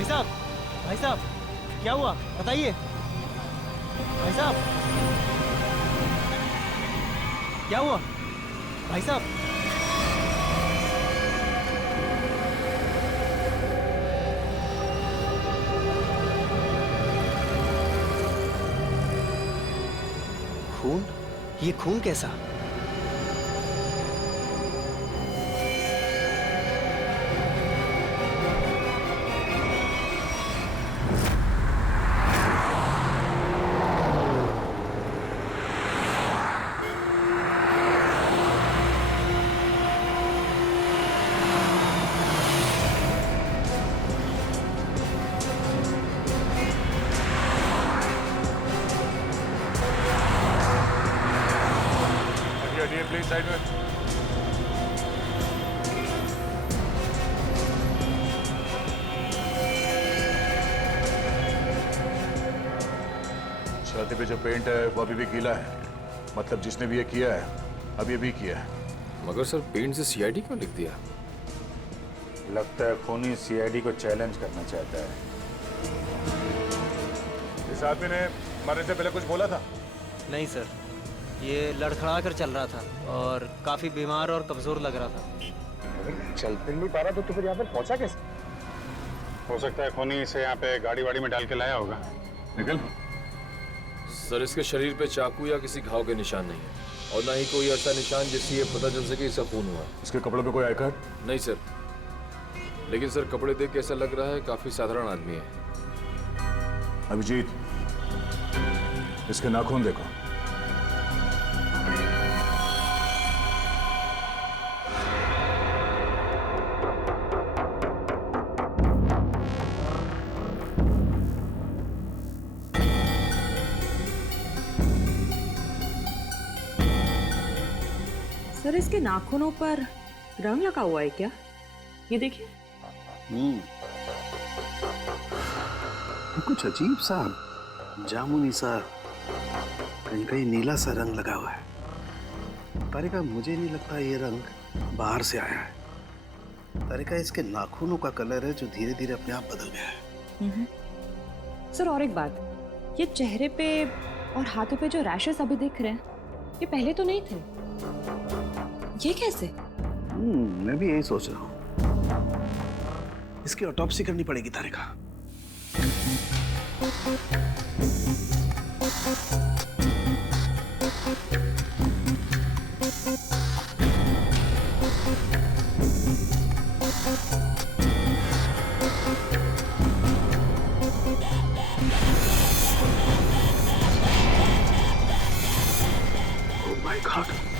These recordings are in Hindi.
भाई साहब, भाई साहब, क्या हुआ बताइए। भाई साहब, क्या हुआ भाई साहब। खून? ये खून कैसा? प्लीज साइड में। छाती पे जो पेंट है वो अभी भी गीला है, मतलब जिसने भी ये किया है अभी भी किया है। मगर सर पेंट से सीआईडी क्यों लिख दिया? लगता है खूनी सीआईडी को चैलेंज करना चाहता है। इस आदमी ने मरने से पहले कुछ बोला था? नहीं सर, ये लड़खड़ा कर चल रहा था और काफी बीमार और कमजोर लग रहा था। चल फिर नहीं पा रहा तो फिर यहाँ पे पहुंचा कैसे? हो सकता है खूनी इसे यहाँ पे गाड़ी वाड़ी में डाल के लाया होगा। निकल। सर इसके शरीर पे चाकू या किसी घाव के निशान नहीं है और ना ही कोई ऐसा निशान जिससे ये पता चल सके इसका खून हुआ। इसके कपड़ों पे कोई आई कार्ड? नहीं सर, लेकिन सर कपड़े देख के ऐसा लग रहा है काफी साधारण आदमी है। अभिजीत, इसके नाखून देखो। सर इसके नाखूनों पर रंग लगा हुआ है क्या? ये देखिए। कुछ अजीब सा जामुनी सा, कहीं कहीं नीला सा रंग लगा हुआ है। तारिका, मुझे नहीं लगता ये रंग बाहर से आया है। तारिका, इसके नाखूनों का कलर है जो धीरे धीरे अपने आप बदल गया है। सर और एक बात, ये चेहरे पे और हाथों पे जो रैशेस अभी दिख रहे हैं, ये पहले तो नहीं थे। ये कैसे? मैं भी यही सोच रहा हूँ। इसकी ऑटोप्सी करनी पड़ेगी Tarika.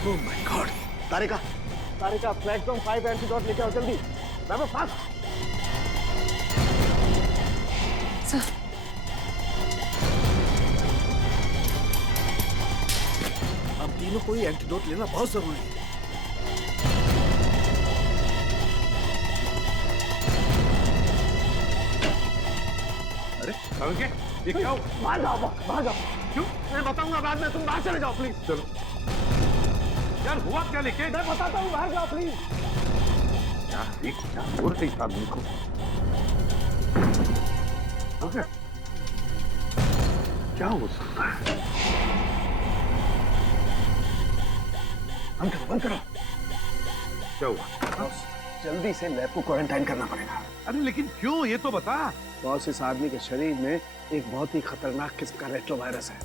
Oh my God. Tarika, Tarika, platform 5 antidote लेके आओ जल्दी। बाबा फास्ट। सर हम तीनों को ही एंटीडोट लेना बहुत जरूरी है। अरे ये क्या? बाहर जाओ। क्यों? मैं बताऊंगा बाद में, तुम बाहर चले जाओ प्लीज। चलो यार, हुआ क्या? लेके मैं बताता हूँ, बाहर जाओ प्लीज। क्या हो रही इस आदमी को? ओके, क्या हो सकता है? बंद करो। क्या हुआ? जल्दी से लैब को क्वारंटाइन करना पड़ेगा। अरे लेकिन क्यों, ये तो बता। बॉस, इस आदमी के शरीर में एक बहुत ही खतरनाक किस्म का रेट्रोवायरस है,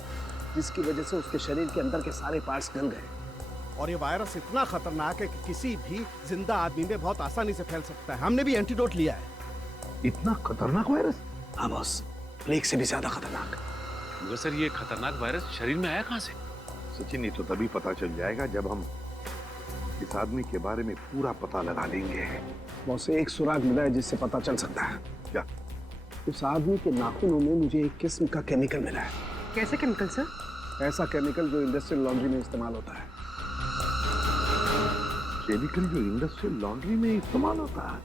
जिसकी वजह से उसके शरीर के अंदर के सारे पार्ट्स गल गए। और ये वायरस इतना खतरनाक है कि किसी भी जिंदा आदमी में बहुत आसानी से फैल सकता है। हमने भी एंटीडोट लिया है। इतना खतरनाक वायरस? हाँ बॉस, प्लेग से भी ज्यादा खतरनाक। मगर सर ये खतरनाक वायरस शरीर में आया कहाँ से? सचिन, ये तो तभी पता चल जाएगा जब हम इस आदमी के बारे में पूरा पता लगा लेंगे। बॉस, एक सुराग मिला है जिससे पता चल सकता है। क्या? उस आदमी के नाखूनों में मुझे एक किस्म का केमिकल मिला है। कैसे केमिकल सर? ऐसा केमिकल जो इंडस्ट्रियल लॉन्ड्री में इस्तेमाल होता है। केमिकल जो इंडस्ट्रियल लॉन्ड्री में इस्तेमाल होता है?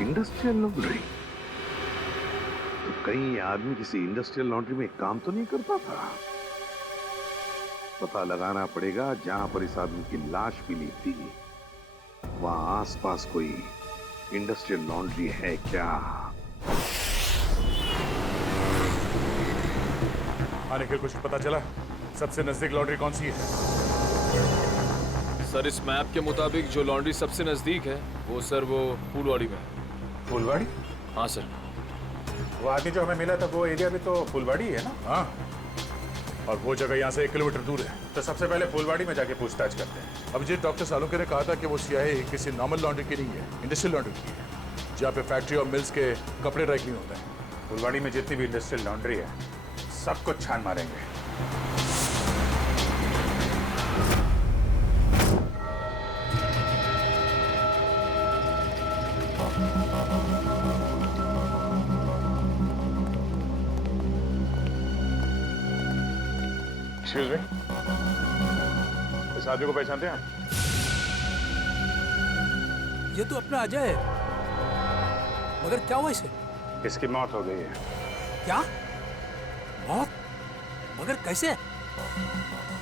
Industrial laundry? तो कहीं ये आदमी किसी इंडस्ट्रियल लॉन्ड्री में काम तो नहीं करता था? पता लगाना पड़ेगा जहां पर इस आदमी की लाश मिली थी, वहां आसपास कोई इंडस्ट्रियल लॉन्ड्री है क्या? हाँ निखिल, कुछ पता चला? सबसे नजदीक लॉन्ड्री कौन सी है? सर इस मैप के मुताबिक जो लॉन्ड्री सबसे नजदीक है वो फूलवाड़ी में है। फुलवाड़ी? हाँ सर। वो आदमी जो हमें मिला था वो एरिया भी तो फुलवाड़ी है ना? हाँ। और वो जगह यहाँ से 1 किलोमीटर दूर है, तो सबसे पहले फुलवाड़ी में जाके पूछताछ करते हैं। अब जी डॉक्टर सालुंके ने कहा था कि वो सियाही किसी नॉर्मल लॉन्ड्री की नहीं है, इंडस्ट्रियल लॉन्ड्री की है, जहाँ पे फैक्ट्री और मिल्स के कपड़े ड्राई क्लीन होता है। फुलवाड़ी में जितनी भी इंडस्ट्रियल लॉन्ड्री है सब कुछ छान मारेंगे। एक्सक्यूज मी, इस आदमी को पहचानते हैं आप? ये तो अपना अजय है, मगर क्या हुआ इसे? इसकी मौत हो गई है। क्या मौत? मगर कैसे?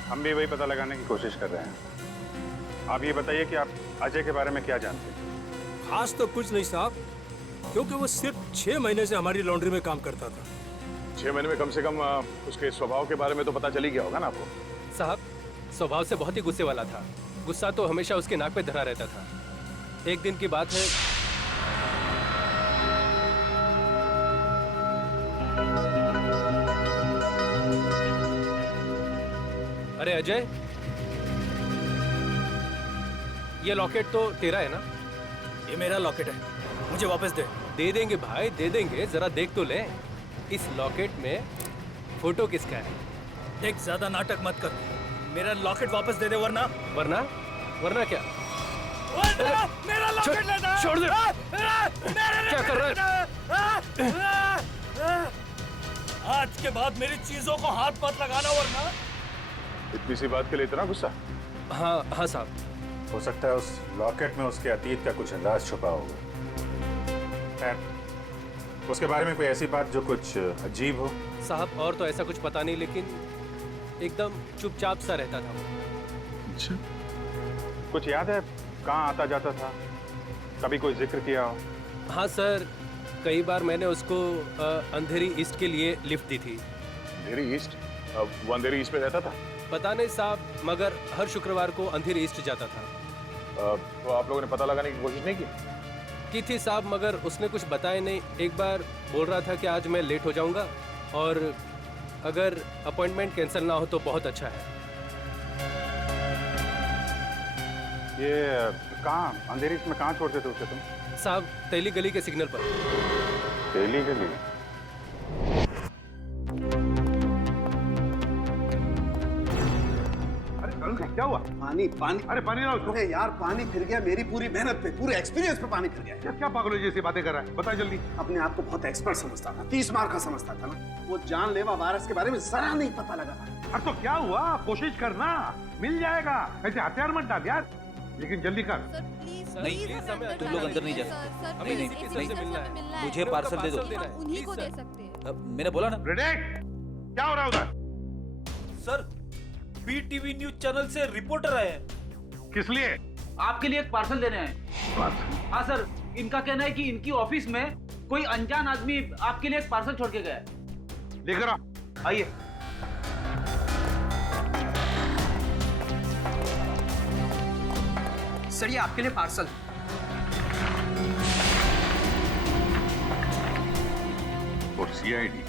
हम भी वही पता लगाने की कोशिश कर रहे हैं। आप ये बताइए कि आप अजय के बारे में क्या जानते हैं? खास तो कुछ नहीं साहब, क्योंकि वो सिर्फ 6 महीने से हमारी लॉन्ड्री में काम करता था। 6 महीने में कम से कम उसके स्वभाव के बारे में तो पता चल ही गया होगा ना आपको? साहब स्वभाव से बहुत ही गुस्से वाला था। गुस्सा तो हमेशा उसके नाक पे धरा रहता था। एक दिन की बात है, अरे अजय, ये लॉकेट तो तेरा है ना? ये मेरा लॉकेट है, मुझे वापस दे। दे देंगे भाई, दे देंगे, जरा देख तो ले। इस लॉकेट में फोटो किसका है? देख, ज्यादा नाटक मत कर, मेरा लॉकेट वापस दे दे, वरना वरना क्या? मेरा लॉकेट लेना! छोड़ दे! क्या कर रहा है? आज के बाद मेरी चीजों को हाथ मत लगाना, वरना। इतनी सी बात के लिए इतना गुस्सा? हाँ साहब। हो सकता है उस लॉकेट में उसके अतीत का कुछ राज छुपा होगा। खैर, उसके बारे में कोई ऐसी बात जो कुछ अजीब हो? साहब और तो ऐसा कुछ पता नहीं, लेकिन एकदम चुपचाप सा रहता था वो। अच्छा, कुछ याद है कहाँ आता जाता था? कभी कोई जिक्र किया हो? हाँ सर, कई बार मैंने उसको अंधेरी ईस्ट के लिए लिफ्ट दी थी। अंधेरी ईस्ट? वो अंधेरी ईस्ट में रहता था? पता नहीं साहब, मगर हर शुक्रवार को अंधेरी ईस्ट जाता था। तो आप लोगों ने पता लगाने की कोशिश नहीं की थी साहब, मगर उसने कुछ बताया नहीं। एक बार बोल रहा था कि आज मैं लेट हो जाऊंगा और अगर अपॉइंटमेंट कैंसिल ना हो तो बहुत अच्छा है। ये कहाँ अंधेरी ईस्ट में कहाँ छोड़ते थे उसे तुम? साहब तेली गली के सिग्नल पर। तेली गली? क्या हुआ? पानी पानी। अरे पानी लाओ उसको। अरे यार, पानी फिर गया मेरी पूरी मेहनत पे, पूरे एक्सपीरियंस पे पानी फिर गया। क्या पागलों जैसी बातें कर रहा है? बता जल्दी। अपने आप को बहुत एक्सपर्ट समझता था, 30 मार का समझता था ना। वो जानलेवा वायरस के बारे में जरा नहीं पता लगा। अरे तो क्या हुआ? कोशिश करना, मिल जाएगा। ऐसे हथियार मत डाल यार, लेकिन जल्दी कर। तुम लोग अंदर नहीं जा सकते। नहीं, मुझे पार्सल दे दो। उन्हीं को दे सकते हैं। मैंने बोला ना। क्या हो रहा है उधर? सर, बीटीवी न्यूज चैनल से रिपोर्टर आए हैं। किस लिए? आपके लिए एक पार्सल देने हैं। हाँ सर, इनका कहना है कि इनकी ऑफिस में कोई अनजान आदमी आपके लिए एक पार्सल छोड़ के गया है। लेकर आ। आइए। सर, ये आपके लिए पार्सल। और सीआईडी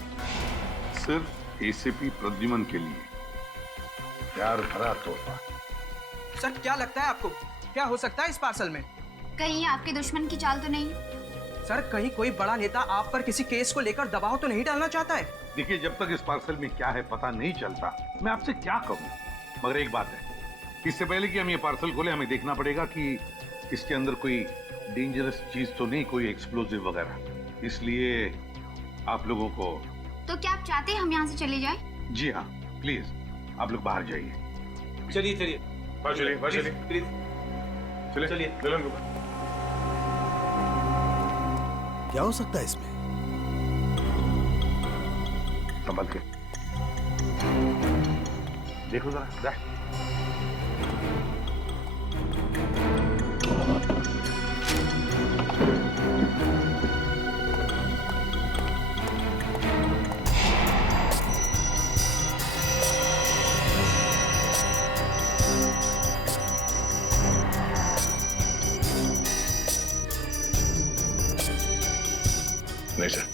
सिर्फ एसीपी प्रद्युमन के लिए प्यार भरा तोहफा। सर, क्या लगता है आपको, क्या हो सकता है इस पार्सल में? कहीं आपके दुश्मन की चाल तो नहीं? सर, कहीं कोई बड़ा नेता आप पर किसी केस को लेकर दबाव तो नहीं डालना चाहता है? देखिए, जब तक इस पार्सल में क्या है पता नहीं चलता, मैं आपसे क्या कहूँ। मगर एक बात है, इससे पहले कि हम ये पार्सल खोले, हमें देखना पड़ेगा कि इसके अंदर कोई डेंजरस चीज तो नहीं, कोई एक्सप्लोजिव वगैरह। इसलिए आप लोगों को। तो क्या आप चाहते हैं हम यहाँ से चले जाएं? जी हाँ, प्लीज आप लोग बाहर जाइए। चलिए चलिए चलिए प्लीज चलिए। क्या हो सकता है इसमें? संभल के देखो जरा। सर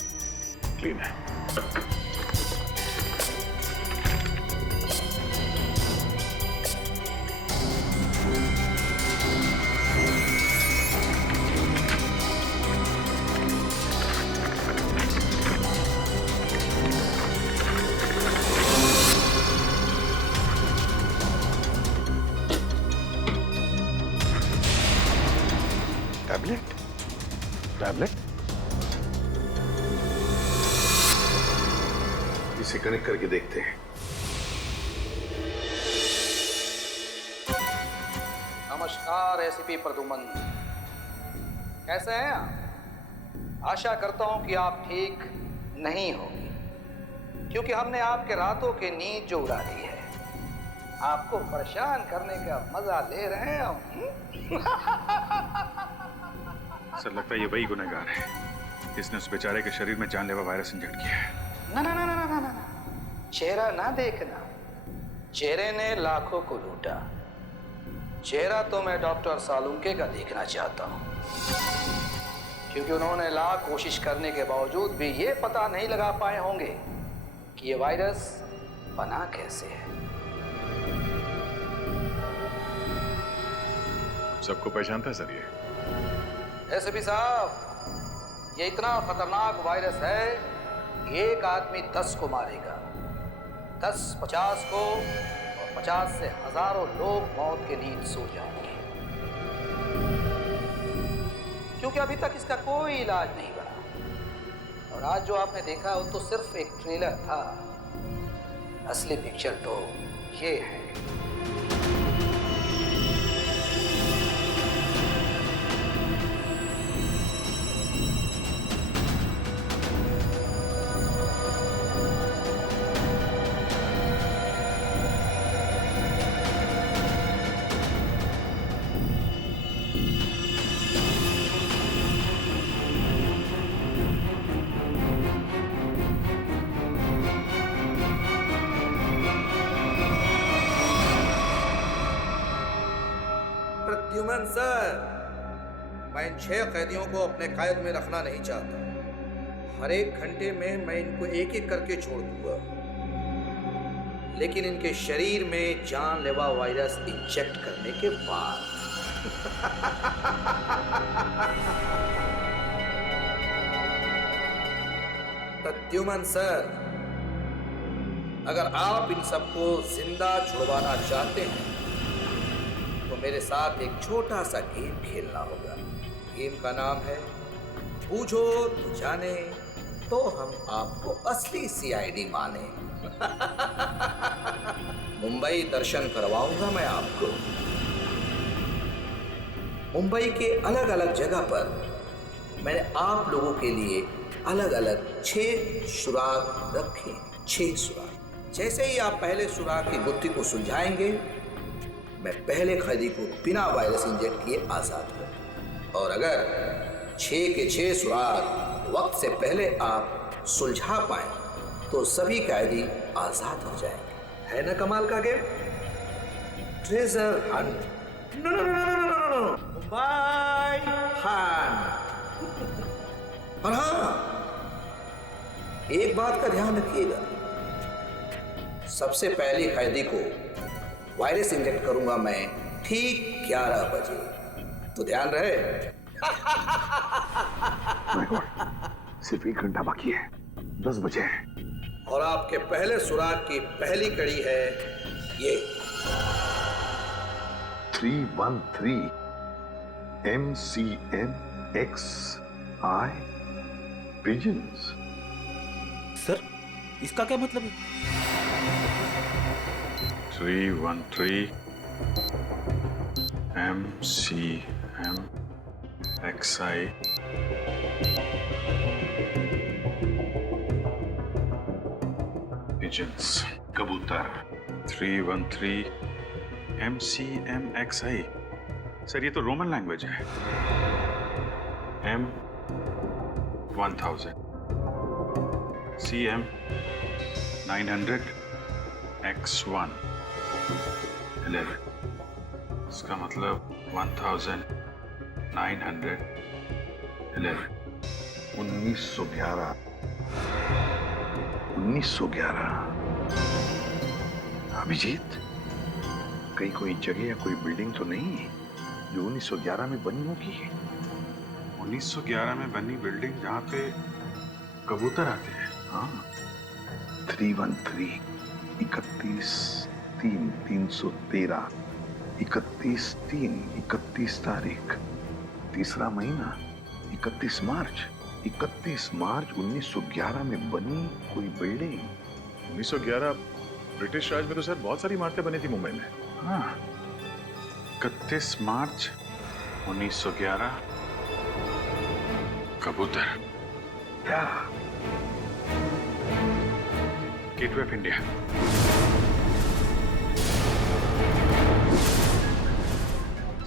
क्लीन है। टैबलेट टैबलेट इसे कनेक्ट करके देखते हैं। नमस्कार एसीपी प्रदुमन, कैसे हैं आप? आशा करता हूं कि आप ठीक नहीं होंगे, क्योंकि हमने आपके रातों की नींद जो उड़ा दी है। आपको परेशान करने का मजा ले रहे हैं हम। सर लगता है ये वही गुनहगार है जिसने उस बेचारे के शरीर में जानलेवा वायरस इंजेक्ट किया है। ना ना ना ना ना ना ना, चेहरा ना देखना, चेहरे ने लाखों को लूटा। चेहरा तो मैं डॉक्टर सालुंके का देखना चाहता हूँ, क्योंकि उन्होंने लाख कोशिश करने के बावजूद भी ये पता नहीं लगा पाए होंगे कि ये वायरस बना कैसे है। सबको पहचानता है सर ये? एसपी साहब, ये इतना खतरनाक वायरस है कि एक आदमी 10 को मारेगा, 10 50 को, और 50 से हजारों लोग मौत के नींद सो जाएंगे, क्योंकि अभी तक इसका कोई इलाज नहीं बना। और आज जो आपने देखा वो तो सिर्फ एक ट्रेलर था, असली पिक्चर तो ये है। प्रद्युमन सर, मैं इन 6 कैदियों को अपने कैद में रखना नहीं चाहता। हर एक घंटे में मैं इनको एक एक करके छोड़ दूंगा, लेकिन इनके शरीर में जानलेवा वायरस इंजेक्ट करने के बाद। प्रद्युमन सर, अगर आप इन सबको जिंदा छुड़वाना चाहते हैं तो मेरे साथ एक छोटा सा गेम खेलना होगा। गेम का नाम है बूझो तो जाने, तो हम आपको असली सीआईडी माने। मुंबई दर्शन करवाऊंगा मैं आपको। मुंबई के अलग अलग जगह पर मैंने आप लोगों के लिए अलग अलग 6 सुराग रखे। 6 सुराग। जैसे ही आप पहले सुराग की गुत्थी को सुलझाएंगे, मैं पहले कैदी को बिना वायरस इंजेक्ट किए आजाद कर, और अगर 6 के 6 सुराग वक्त से पहले आप सुलझा पाए तो सभी कैदी आजाद हो जाएंगे। है ना कमाल का game? Treasure hunt. No no no no no no no, Mumbai hunt. और हाँ, एक बात का ध्यान रखिएगा, सबसे पहले कैदी को वायरस इंजेक्ट करूंगा मैं ठीक 11 बजे, तो ध्यान रहे। सिर्फ 1 घंटा बाकी है, 10 बजे है। और आपके पहले सुराग की पहली कड़ी है ये 313 MCMXI पिजन्स। सर, इसका क्या मतलब है? 313 MCMXI pigeons, कबूतर। 313 MCMXI। सर ये तो रोमन लैंग्वेज है। M1000 CM 900 X1 11। इसका मतलब 1911। 1911 1911 अभिजीत, कहीं कोई जगह या कोई बिल्डिंग तो नहीं है जो 1911 में बनी होगी? 1911 में बनी बिल्डिंग जहाँ पे कबूतर आते हैं। हाँ, 313 31/3/313 31/3 31 तारीख, तीसरा महीना 31 मार्च 1911 में बनी कोई बिल्डिंग। 1911 ब्रिटिश राज में तो सर बहुत सारी इमारतें बनी थी मुंबई में। हाँ, 31 मार्च 1911 कबूतर। क्या? Gateway of India.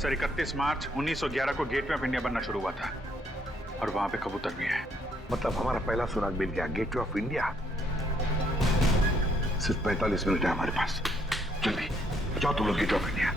सर 31 मार्च 1911 को गेटवे ऑफ इंडिया बनना शुरू हुआ था और वहां पे कबूतर भी है। मतलब हमारा पहला सुराग मिल गया, गेटवे ऑफ इंडिया। सिर्फ 45 मिनट है हमारे पास, जल्दी जाओ तुम लोग gateway of India.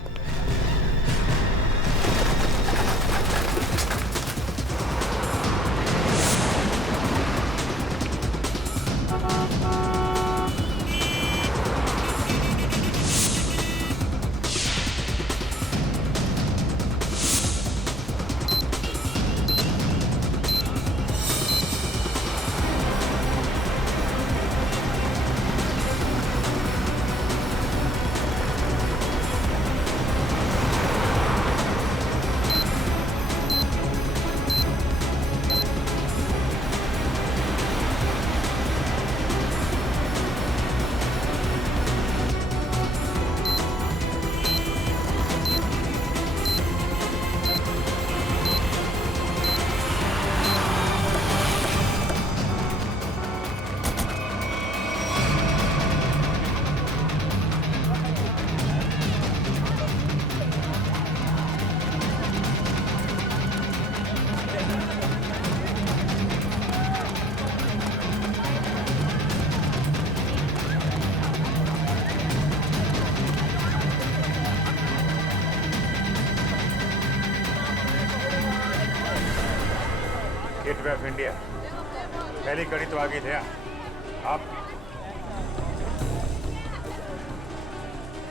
Gateway of India, पहली कड़ी तो आ गई थे आप।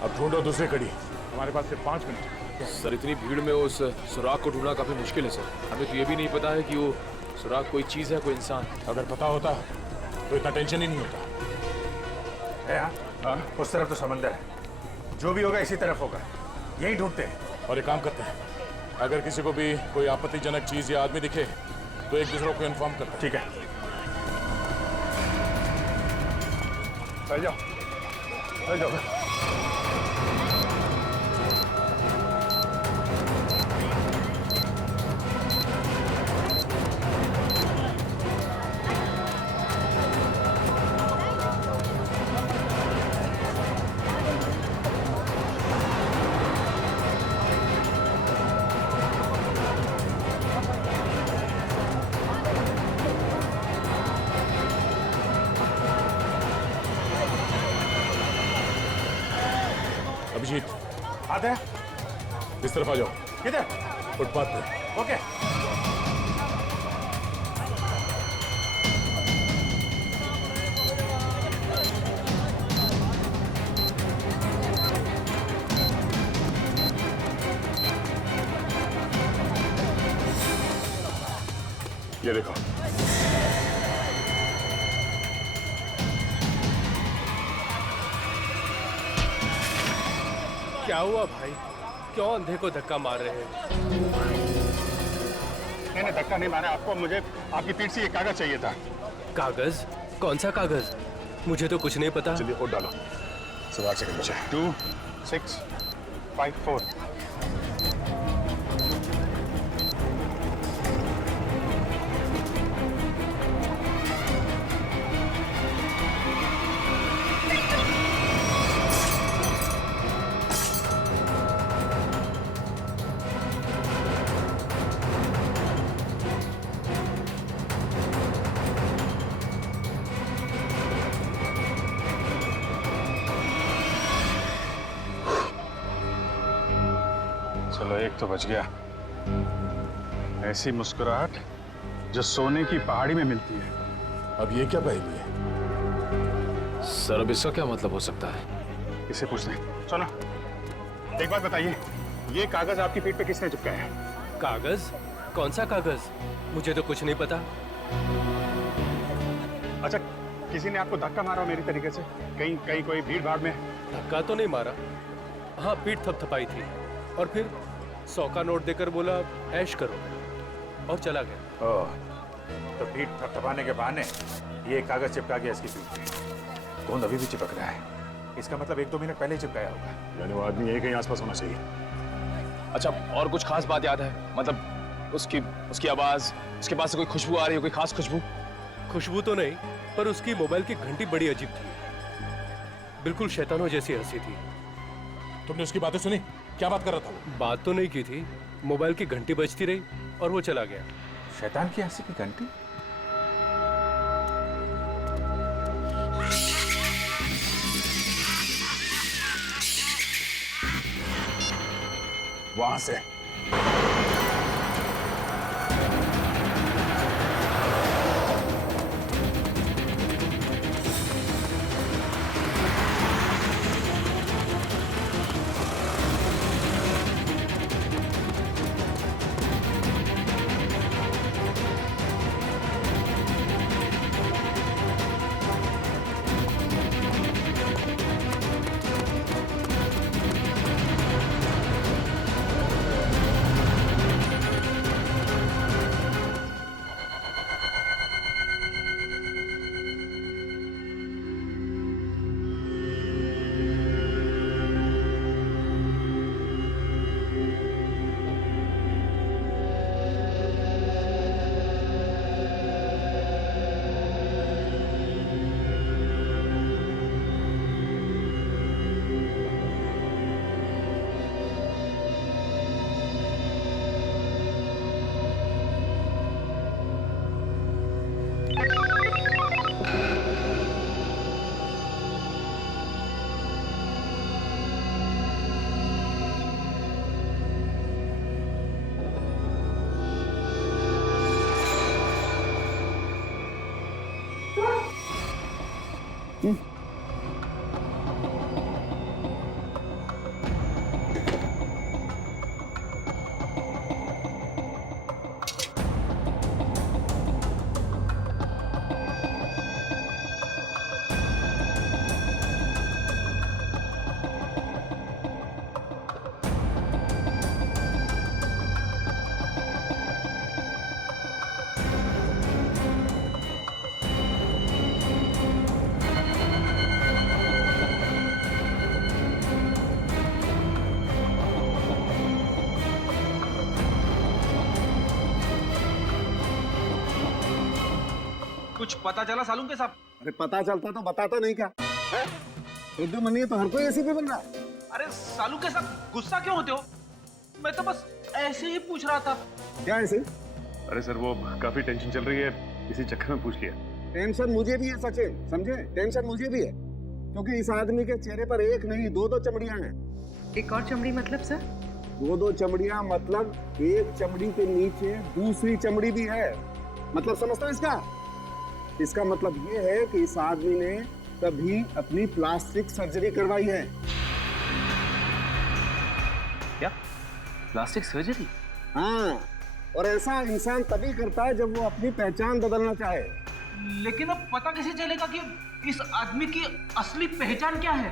अब ढूंढो दूसरी कड़ी, हमारे पास सिर्फ 5 मिनट। सर इतनी भीड़ में उस सुराग को ढूंढना काफी मुश्किल है सर। हमें तो ये भी नहीं पता है कि वो सुराग कोई चीज है, कोई इंसान। अगर पता होता तो इतना टेंशन ही नहीं होता है। हाँ, उस तरफ तो समंदर है, जो भी होगा इसी तरफ होगा, यही ढूंढते हैं। और एक काम करते हैं, अगर किसी को भी कोई आपत्तिजनक चीज या आदमी दिखे तो एक दूसरे को इन्फॉर्म करते हैं। ठीक है, चल जाओ चल जाओ। अभिजीत, आते हैं, इस तरफ आ जाओ। किधर? फुटपाथ पे। ओके। ये देखो, क्या हुआ भाई? क्यों अंधे को धक्का मार रहे हैं? मैंने धक्का नहीं मारा आपको, मुझे आपकी पीठ से ये कागज चाहिए था। कागज? कौन सा कागज? मुझे तो कुछ नहीं पता। चलिए वोट डालो। सवाल से नीचे 2 6 5 4। चलो एक तो बच गया। ऐसी मुस्कुराहट जो सोने की पहाड़ी में मिलती है। अब ये क्या पहेली है? सर अब इसका क्या मतलब हो सकता है? इसे पूछते हैं। सुनो, एक बात बताइए, ये कागज आपकी पीठ पे किसने चिपकाया है? कागज? कौन सा कागज? मुझे तो कुछ नहीं पता। अच्छा, किसी ने आपको धक्का मारा हो मेरी तरीके से? कहीं कहीं कोई भीड़ भाड़ में? धक्का तो नहीं मारा, हाँ पीठ थपथपाई थी और फिर 100 का नोट देकर बोला ऐश करो और चला गया। ओह, तो पीठ थपथपाने के बहाने ये कागज चिपका गया इसकी पीठ पे। गोंद अभी भी चिपक रहा है, इसका मतलब 1-2 मिनट पहले ही चिपकाया होगा। यानी वो आदमी यही कहीं आसपास होना चाहिए। अच्छा, और कुछ खास बात याद है? मतलब उसकी आवाज, उसके पास से कोई खुशबू आ रही है, कोई खास खुशबू? खुशबू तो नहीं, पर उसकी मोबाइल की घंटी बड़ी अजीब थी, बिल्कुल शैतानों जैसी हंसी थी। तुमने उसकी बातें सुनी? क्या बात कर रहा था वो? बात तो नहीं की थी, मोबाइल की घंटी बजती रही और वो चला गया। शैतान की हंसी की घंटी? वहां से कुछ पता चला सालून के साहब? अरे पता चलता तो बताता नहीं क्या? उर्दू मनी है तो हर कोई ऐसे भी बन रहा। अरे सालू के साथ गुस्सा क्यों होते हो? मैं तो बस ऐसे ही पूछ रहा था। क्या ऐसे? अरे सर, वो काफी टेंशन चल रही है, इसी चक्कर में पूछ लिया। टेंशन मुझे भी है सचिन, समझे? टेंशन मुझे भी है, क्योंकि इस आदमी के चेहरे पर एक नहीं 2-2 चमड़ियां हैं। एक और चमड़ी मतलब सर? 2-2 चमड़ियां मतलब एक चमड़ी के नीचे दूसरी चमड़ी भी है। मतलब समझता है इसका? इसका मतलब ये है कि इस आदमी ने कभी अपनी प्लास्टिक सर्जरी करवाई है। क्या? Plastic surgery? हाँ, और ऐसा इंसान तभी करता है जब वो अपनी पहचान बदलना चाहे। लेकिन अब पता कैसे चलेगा कि इस आदमी की असली पहचान क्या है?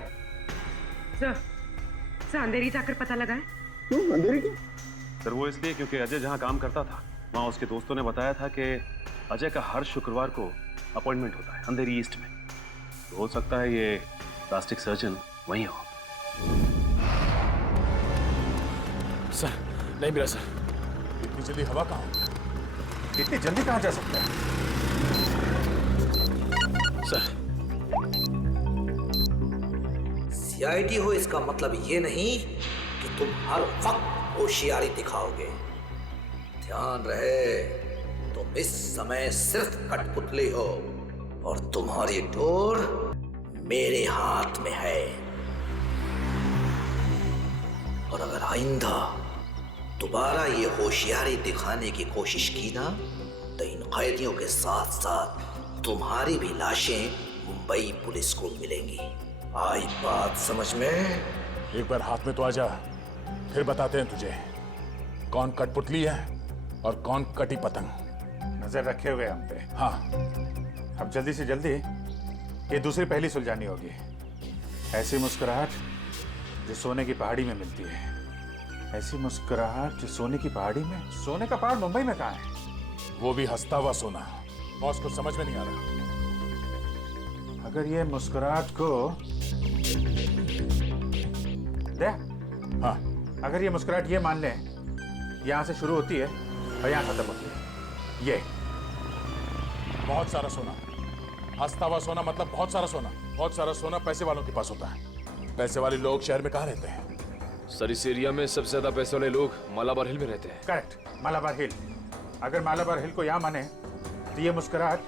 सर अंधेरी जाकर पता लगाए। क्यों अंधेरी क्यों? सर वो इसलिए क्योंकि अजय जहाँ काम करता था वहाँ उसके दोस्तों ने बताया था कि अजय का हर शुक्रवार को अपॉइंटमेंट होता है अंधेरी ईस्ट में। तो हो सकता है ये प्लास्टिक सर्जन वहीं हो। सर नहीं मिला सर। इतनी जल्दी हवा कहाँ हो? इतनी जल्दी कहाँ जा सकता है? सर सीआईडी हो इसका मतलब ये नहीं कि तुम हर वक्त होशियारी दिखाओगे। ध्यान रहे, तुम इस समय सिर्फ कठपुतली हो और तुम्हारी डोर मेरे हाथ में है। और अगर आइंदा दोबारा ये होशियारी दिखाने की कोशिश की ना, तो इन कैदियों के साथ साथ तुम्हारी भी लाशें मुंबई पुलिस को मिलेंगी। आई बात समझ में? एक बार हाथ में तो आ जा, फिर बताते हैं तुझे कौन कठपुतली है और कौन कटी पतंग। नजर रखे हुए हम पे। हाँ, अब जल्दी से जल्दी ये दूसरी पहली सुलझानी होगी। ऐसी मुस्कुराहट जो सोने की पहाड़ी में मिलती है, ऐसी मुस्कुराहट जो सोने की पहाड़ी में। सोने का पहाड़ मुंबई में कहाँ है? वो भी हंसता हुआ सोना। बॉस को समझ में नहीं आ रहा। अगर ये मुस्कुराहट को दे, हाँ, अगर ये मुस्कुराहट ये मान ले यहाँ से शुरू होती है और यहाँ खत्म होती है, ये बहुत सारा सोना। हंसता हुआ सोना मतलब बहुत सारा सोना। बहुत सारा सोना पैसे वालों के पास होता है। पैसे वाले लोग शहर में कहाँ रहते हैं? सर, इस एरिया में सबसे ज्यादा पैसे वाले लोग मालाबार हिल में रहते हैं। करेक्ट, मालाबार हिल। अगर मालाबार हिल को यहाँ माने तो ये मुस्कुराहट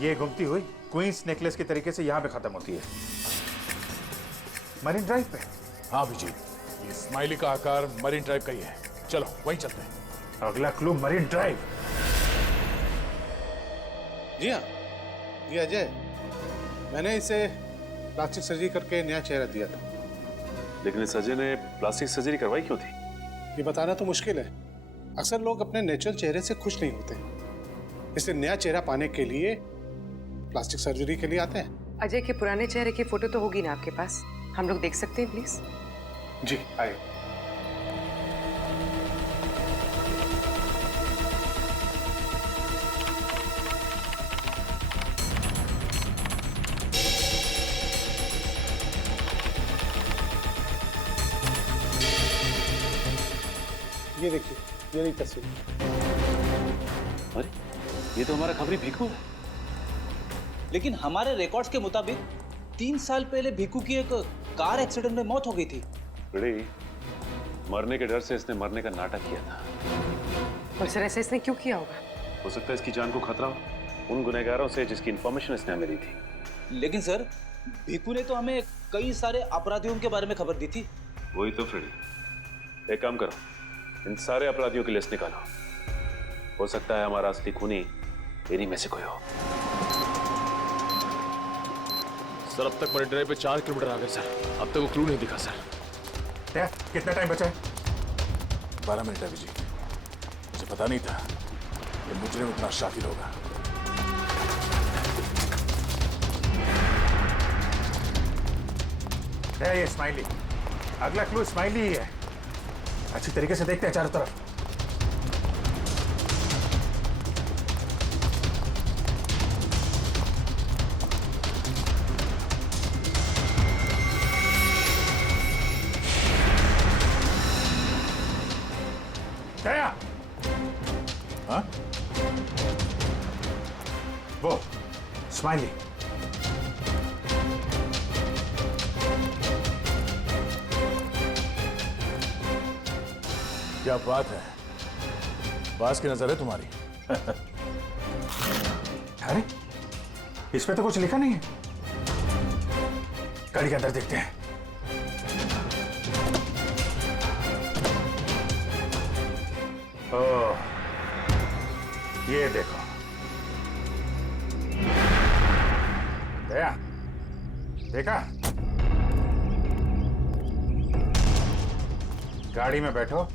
ये घूमती हुई क्वींस नेकलेस के तरीके से यहाँ पे खत्म होती है, मरीन ड्राइव पे। हाँ अभिजीत, ये स्माइली का आकार मरीन ड्राइव का ही है। चलो वहीं चलते हैं। अगला क्लू मरीन ड्राइव। जी हाँ, ये अजय, मैंने इसे प्लास्टिक सर्जरी करके नया चेहरा दिया था। लेकिन इस अजय ने प्लास्टिक सर्जरी करवाई क्यों थी? ये बताना तो मुश्किल है। अक्सर लोग अपने नेचुरल चेहरे से खुश नहीं होते, इसलिए नया चेहरा पाने के लिए प्लास्टिक सर्जरी के लिए आते हैं। अजय के पुराने चेहरे की फोटो तो होगी ना आपके पास? हम लोग देख सकते हैं प्लीज? जी आइए। ये देखिए, ये रही तस्वीर। अरे ये तो हमारा खबरी भीखू है। लेकिन हमारे रिकॉर्ड्स के मुताबिक 3 साल पहले भीखू की एक कार एक्सीडेंट में मौत हो गई थी। मरने के डर से इसने मरने का नाटक किया था। और सर ऐसे इसने क्यों किया होगा? हो सकता है इसकी जान को खतरा हो उन गुनहगारों से जिसकी इंफॉर्मेशन इसने हमें दी थी। लेकिन सर, भीखू ने तो हमें कई सारे अपराधियों के बारे में खबर दी थी। वही तो फ्रेडी, एक काम करो, इन सारे अपराधियों की लिस्ट निकालो। हो सकता है हमारा असली खूनी इन्हीं में से कोई हो। सर, अब तक मरीन ड्राइव पे 4 किलोमीटर आ गए सर। अब तक वो क्लू नहीं दिखा सर। कितना टाइम बचा है? 12 मिनट है विजय। मुझे पता नहीं था कि मुजरिम इतना शातिर होगा। है ये स्माइली। अगला क्लू स्माइली ही है। अच्छी तरीके से देखते हैं चारों तरफ। दया, हाँ? वो स्माइली। क्या बात है, बास की नजर है तुम्हारी। अरे इस पे तो कुछ लिखा नहीं है। गाड़ी के अंदर देखते हैं। ओह, ये देखो। दया, देखा? गाड़ी में बैठो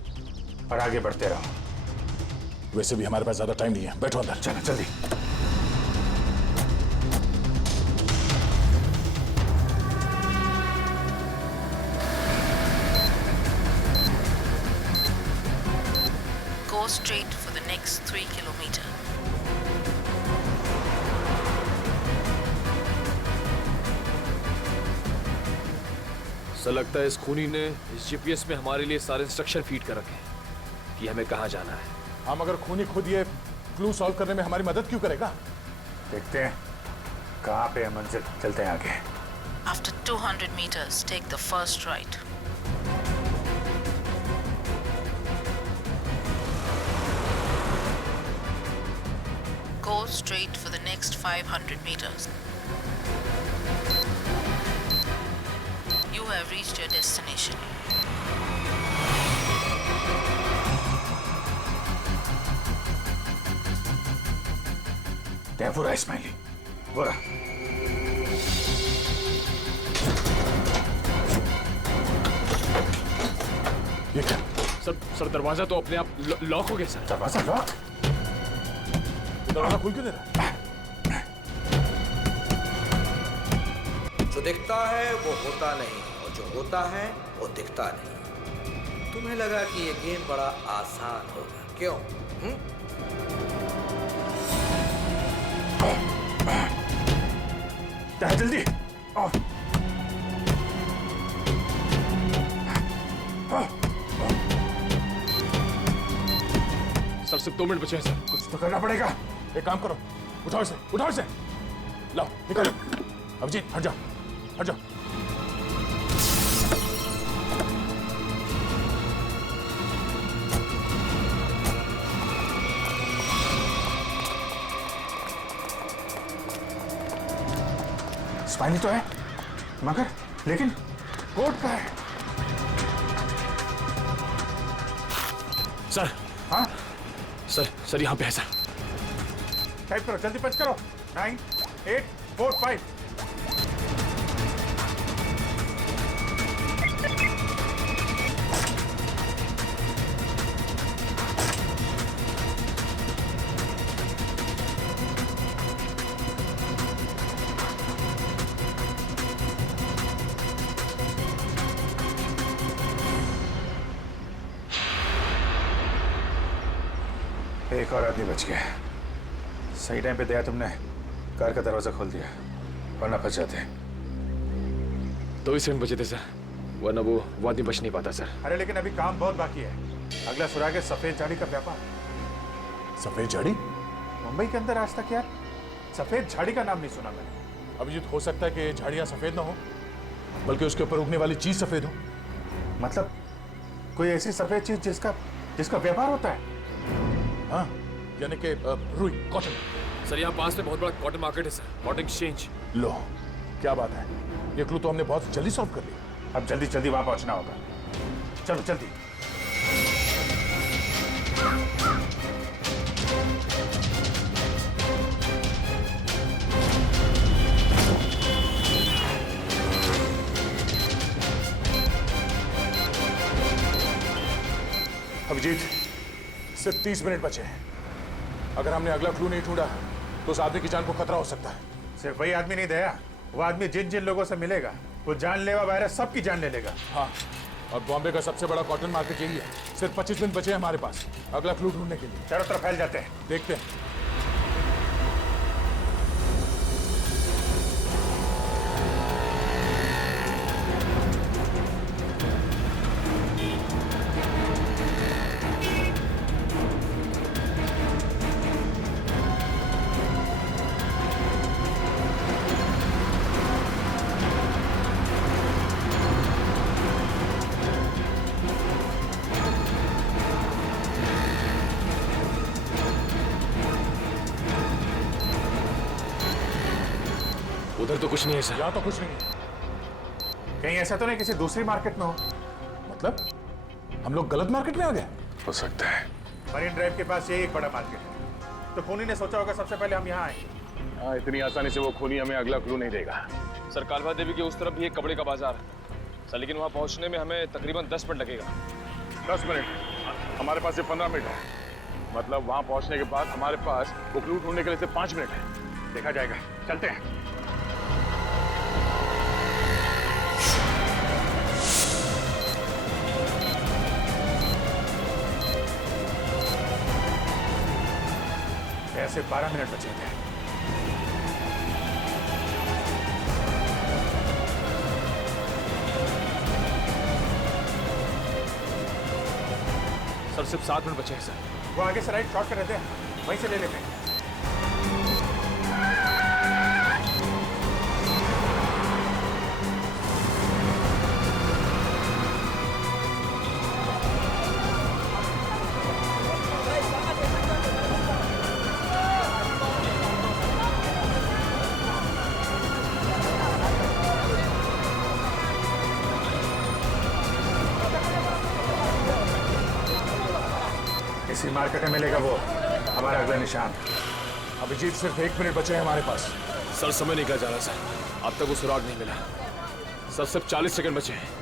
और आगे बढ़ते रहो। वैसे भी हमारे पास ज्यादा टाइम नहीं है, बैठो अंदर। चलो जल्दी। Go straight for the next 3 kilometers. Sir, लगता है इस खूनी ने इस जीपीएस में हमारे लिए सारे इंस्ट्रक्शन फीड कर रखे हैं कि हमें कहाँ जाना है। हम अगर खूनी खुद ये क्लू सॉल्व करने में हमारी मदद क्यों करेगा? देखते हैं कहाँ पे है मंजिल। चलते हैं आगे। After 200 meters, take the first right. Go straight for the next 500 meters. You have reached your destination. सकते हैं। वो रहा स्माइली, वो रहा। ये क्या? सर दरवाजा तो अपने आप लॉक हो गया सर। दरवाजा लॉक? दरवाजा खुल क्यों दे रहा? जो दिखता है वो होता नहीं और जो होता है वो दिखता नहीं। तुम्हें लगा कि ये गेम बड़ा आसान होगा, क्यों? जल्दी सर सिर्फ 2 मिनट बचे हैं सर। कुछ तो करना पड़ेगा। एक काम करो, उठाओ इसे, उठाओ इसे, लाओ निकालो। अभिजीत हट जाओ, हट जाओ। स्माइली तो है मगर लेकिन कोट का है। सर। हाँ सर यहाँ पे है सर। टाइप करो, जल्दी पंच करो। 9 8 4 5। एक और आदमी बच गया। सही टाइम पे दया तुमने कार का दरवाजा खोल दिया, वरना फंस जाते। 2 ही सेकंड बचे थे सर, वरना वो आदमी बच नहीं पाता सर। अरे लेकिन अभी काम बहुत बाकी है। अगला सुराग है सफेद झाड़ी का व्यापार। सफेद झाड़ी? मुंबई के अंदर आज तक यार सफेद झाड़ी का नाम नहीं सुना मैंने। अभिजीत हो सकता है कि झाड़ियां सफेद ना हो, बल्कि उसके ऊपर उगने वाली चीज सफेद हो। मतलब कोई ऐसी सफेद चीज जिसका व्यापार होता है। हाँ, यानी कि रुई, कॉटन। सर यहाँ पास में बहुत बड़ा कॉटन मार्केट है सर, कॉटन एक्सचेंज। लो क्या बात है, ये क्लू तो हमने बहुत जल्दी सॉल्व कर लिया। अब जल्दी जल्दी वहां पहुंचना होगा। चलो जल्दी। अभिजीत सिर्फ 30 मिनट बचे हैं। अगर हमने अगला क्लू नहीं ढूंढा तो उस आदमी की जान को खतरा हो सकता है। सिर्फ वही आदमी नहीं दया, वो आदमी जिन जिन लोगों से मिलेगा वो जानलेवा वायरस सबकी जान ले लेगा। हाँ, और बॉम्बे का सबसे बड़ा कॉटन मार्केट यही है। सिर्फ 25 मिनट बचे हैं हमारे पास अगला क्लू ढूंढने के लिए। चारों तरफ फैल जाते हैं, देखते हैं। उधर तो कुछ नहीं है सर। यहाँ तो कुछ नहीं है। कहीं ऐसा तो नहीं किसी दूसरी मार्केट में हो? मतलब हम लोग गलत मार्केट में आ गए? हो सकता है। मरीन ड्राइव के पास यही एक बड़ा मार्केट है, तो खूनी ने सोचा होगा सबसे पहले हम यहाँ आएंगे। हाँ, इतनी आसानी से वो खूनी हमें अगला क्लू नहीं देगा। सर कालवा देवी के उस तरफ भी एक कपड़े का बाजार है सर, लेकिन वहाँ पहुँचने में हमें तकरीबन 10 मिनट लगेगा। 10 मिनट? हमारे पास सिर्फ 15 मिनट है। मतलब वहाँ पहुँचने के बाद हमारे पास वो क्लू ढूंढने के लिए सिर्फ 5 मिनट है। देखा जाएगा, चलते हैं। ऐसे 12 मिनट बचे थे। सर सिर्फ 7 मिनट बचे हैं सर। वो आगे से राइट शॉर्ट कर रहते हैं, वहीं से ले लेते हैं। इसी मार्केट में मिलेगा वो हमारा अगला निशान। अभिजीत सिर्फ 1 मिनट बचे हैं हमारे पास। सर समय निकला जा रहा सर, अब तक वो सुराग नहीं मिला सर, सिर्फ 40 सेकंड बचे हैं।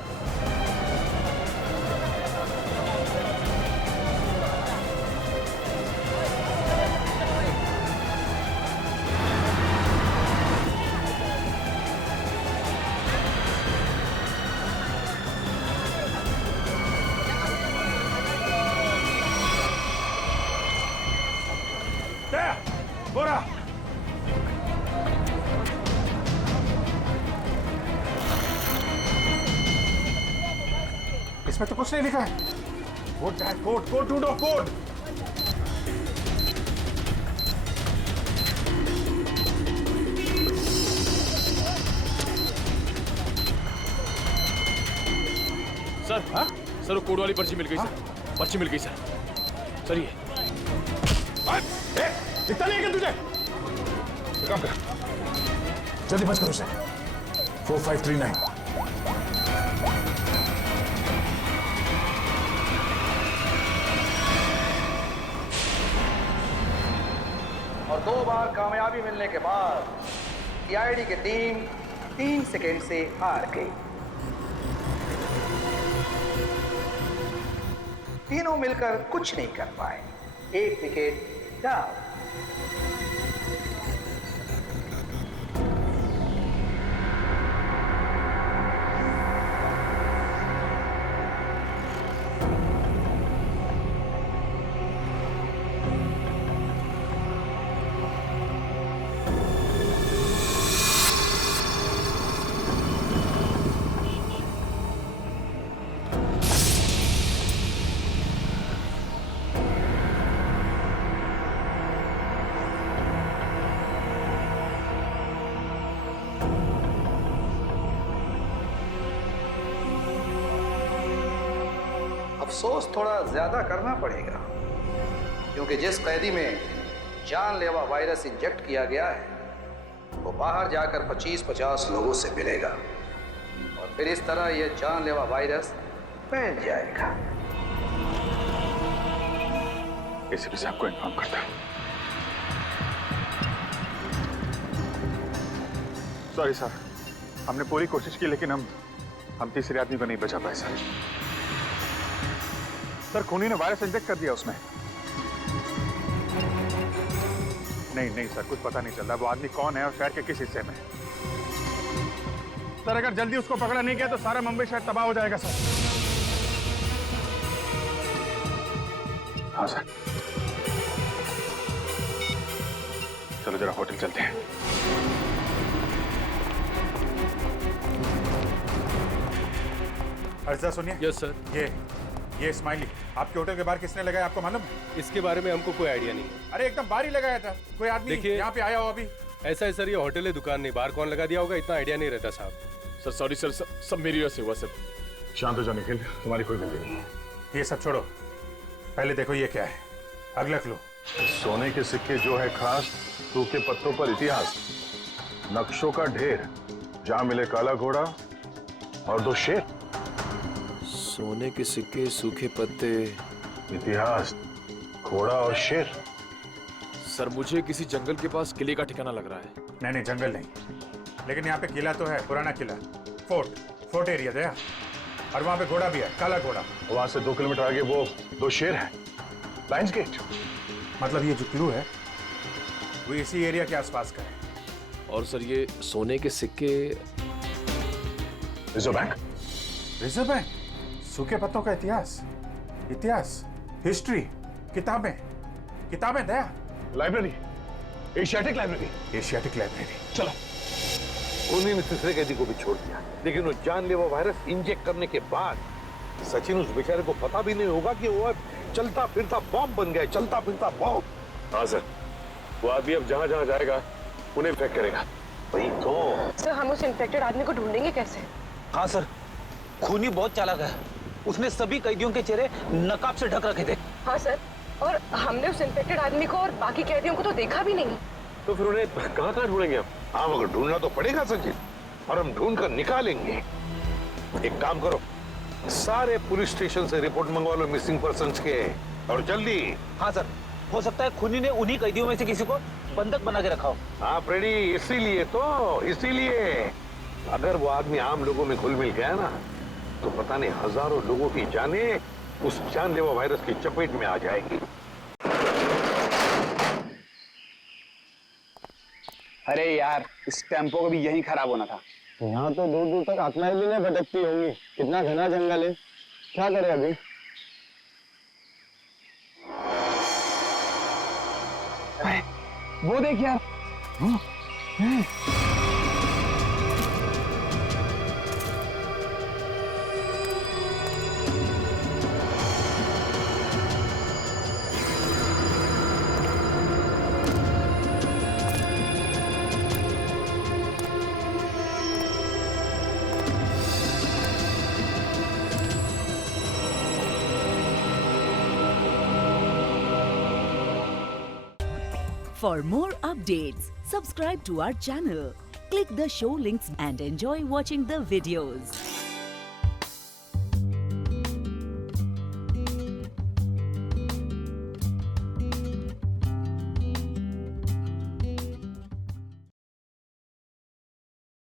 बोरा इसमें तो कुछ नहीं लिखा है। कोड कोड कोड ढूंढो कोड। सर सर वो कोड वाली पर्ची मिल गई सर, पर्ची मिल गई सर। सर ये इतना नहीं है तुझे, काम कर जल्दी बच करो उसे। 4539 और 2 बार कामयाबी मिलने के बाद सीआईडी की टीम 3 सेकेंड से हार गई। तीनों मिलकर कुछ नहीं कर पाए, 1 विकेट डाउन। अफसोस थोड़ा ज्यादा करना पड़ेगा, क्योंकि जिस कैदी में जानलेवा वायरस इंजेक्ट किया गया है वो बाहर जाकर 25-50 लोगों से मिलेगा और फिर इस तरह यह जानलेवा वायरस फैल जाएगा। एसीपी साहब को इन्फॉर्म करता हूं। सॉरी सर, हमने पूरी कोशिश की लेकिन हम तीसरे आदमी को नहीं बचा पाए सर। सर खूनी ने वायरस इंजेक्ट कर दिया उसमें। नहीं सर, कुछ पता नहीं चल रहा वो आदमी कौन है और शहर के किस हिस्से में। सर अगर जल्दी उसको पकड़ा नहीं गया तो सारा मुंबई शहर तबाह हो जाएगा सर। हाँ सर, चलो जरा होटल चलते हैं। अर्जा सुनिए। Yes sir. ये स्माइली आपके होटल के बाहर किसने लगाया आपको मालूम? इसके बारे में हमको कोई आइडिया नहीं है। अरे एकदम बाहर ही लगाया था, कोई आदमी यहाँ पे आया हो अभी? ऐसा है सर, ये होटल है दुकान नहीं, बाहर कौन लगा दिया होगा इतना आइडिया नहीं रहता साहब। सर सॉरी सर, सब मेरी वजह से हुआ सर। शांत हो जाओ निखिल, तुम्हारी कोई गलती नहीं है। ये सब छोड़ो, पहले देखो ये क्या है। अगला क्लू। सोने के सिक्के जो है खास, सूखे पत्तों पर इतिहास, नक्शों का ढेर, जहां मिले काला घोड़ा और 2 शेर। सोने के सिक्के, सूखे पत्ते, इतिहास, घोड़ा और शेर। सर मुझे किसी जंगल के पास किले का ठिकाना लग रहा है। नहीं जंगल नहीं, लेकिन यहाँ पे किला तो है, पुराना किला, फोर्ट एरिया दया, और वहाँ पे घोड़ा भी है, काला घोड़ा। वहां से 2 किलोमीटर आगे वो 2 शेर है, लायंस गेट। मतलब ये जो क्लू है वो इसी एरिया के आसपास का है। और सर ये सोने के सिक्के, रिजर्व बैंक। रिजर्व बैंक, सूखे पत्तों का इतिहास, हिस्ट्री, किताबें दया। Library, Asiatic library. चलो। खूनी ने तीसरे कैदी को भी छोड़ दिया, लेकिन वो जानलेवा वायरस इंजेक्ट करने के बाद सचिन उस बेचारे को पता भी नहीं होगा कि वो चलता फिरता बॉम्ब बन गया, चलता फिरता बॉम्ब। हाँ सर, वो आदमी अब जहाँ जहाँ जाएगा उन्हें इन्फेक्ट करेगा। वही तो सर, हम उस इन्फेक्टेड आदमी को ढूंढेंगे कैसे? हाँ सर, खूनी बहुत चालाक है, उसने सभी कैदियों के चेहरे नकाब से ढक रखे थे। हाँ सर, और हमने उस इन्फेक्टेड आदमी को और बाकी कैदियों को तो देखा भी नहीं। तो फिर उन्हें कहाँ ढूंढेंगे हम? हाँ मगर ढूंढना तो पड़ेगा सचिन, और हम ढूंढ कर निकालेंगे। एक काम करो, सारे पुलिस स्टेशन से रिपोर्ट मंगवा लो मिसिंग पर्सन्स के, और जल्दी। हाँ सर, हो सकता है खूनी ने उन्हीं कैदियों में से किसी को बंधक बना के रखा हो। हाँ फ्रेडी, इसीलिए अगर वो आदमी आम लोगों में घुल मिल गया ना तो पता नहीं हजारों लोगों की जानें उस जानलेवा वायरस की चपेट में आ जाएगी। अरे यार, इस टेम्पो को भी यही खराब होना था। यहाँ तो दूर दूर तक आत्माएं भी नहीं भटकती होंगी। कितना घना जंगल है, क्या करे अभी? वो देख यार, For more updates, subscribe to our channel, click the show links and enjoy watching the videos.